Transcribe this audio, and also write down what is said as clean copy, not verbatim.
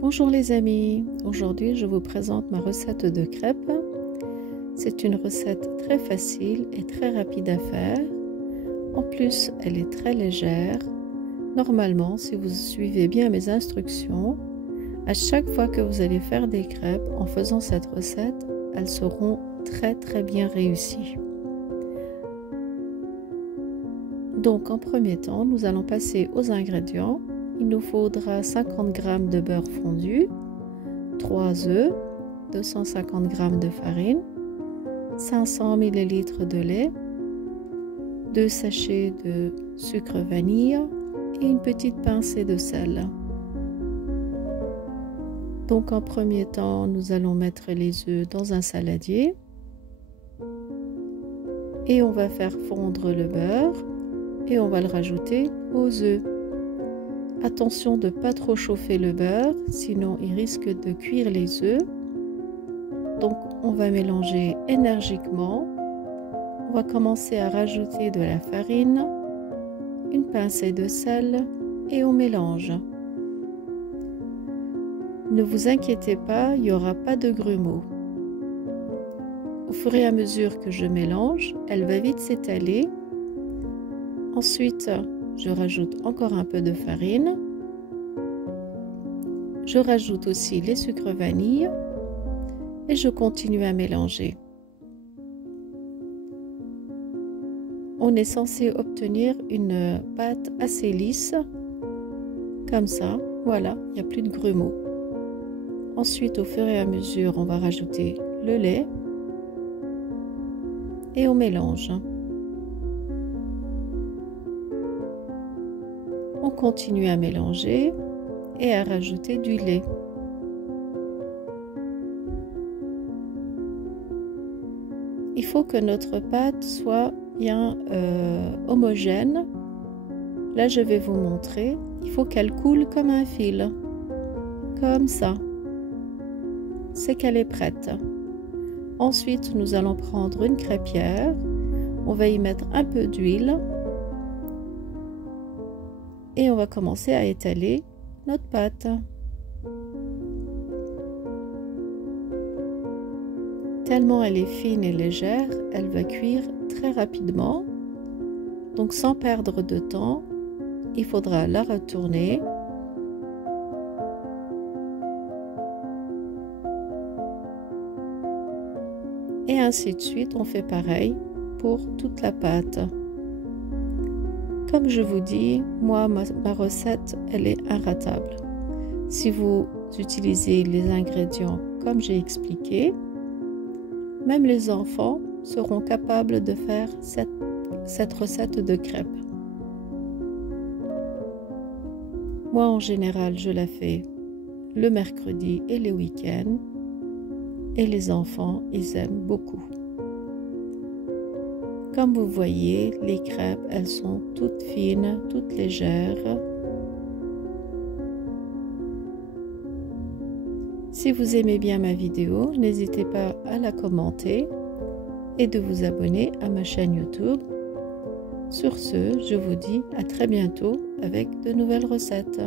Bonjour les amis, aujourd'hui je vous présente ma recette de crêpes. C'est une recette très facile et très rapide à faire. En plus, elle est très légère. Normalement, si vous suivez bien mes instructions, à chaque fois que vous allez faire des crêpes en faisant cette recette, elles seront très bien réussies. Donc en premier temps, nous allons passer aux ingrédients. Il nous faudra 50 g de beurre fondu, 3 œufs, 250 g de farine, 500 ml de lait, 2 sachets de sucre vanille et une petite pincée de sel. Donc en premier temps, nous allons mettre les œufs dans un saladier et on va faire fondre le beurre et on va le rajouter aux œufs. Attention de ne pas trop chauffer le beurre, sinon il risque de cuire les œufs. Donc on va mélanger énergiquement. On va commencer à rajouter de la farine, une pincée de sel et on mélange. Ne vous inquiétez pas, il n'y aura pas de grumeaux. Au fur et à mesure que je mélange, elle va vite s'étaler. Ensuite, je rajoute encore un peu de farine. Je rajoute aussi les sucres vanille et je continue à mélanger. On est censé obtenir une pâte assez lisse, comme ça, voilà, il n'y a plus de grumeaux. Ensuite, au fur et à mesure, on va rajouter le lait et on mélange. On continue à mélanger et à rajouter du lait. Il faut que notre pâte soit bien homogène. Là, je vais vous montrer. Il faut qu'elle coule comme un fil. Comme ça. C'est qu'elle est prête. Ensuite, nous allons prendre une crêpière. On va y mettre un peu d'huile. Et on va commencer à étaler notre pâte. Tellement elle est fine et légère, elle va cuire très rapidement. Donc sans perdre de temps, il faudra la retourner. Et ainsi de suite, on fait pareil pour toute la pâte. Comme je vous dis, moi, ma recette, elle est inratable. Si vous utilisez les ingrédients comme j'ai expliqué, même les enfants seront capables de faire cette recette de crêpes. Moi, en général, je la fais le mercredi et les week-ends. Et les enfants, ils aiment beaucoup. Comme vous voyez, les crêpes, elles sont toutes fines, toutes légères. Si vous aimez bien ma vidéo, n'hésitez pas à la commenter et de vous abonner à ma chaîne YouTube. Sur ce, je vous dis à très bientôt avec de nouvelles recettes.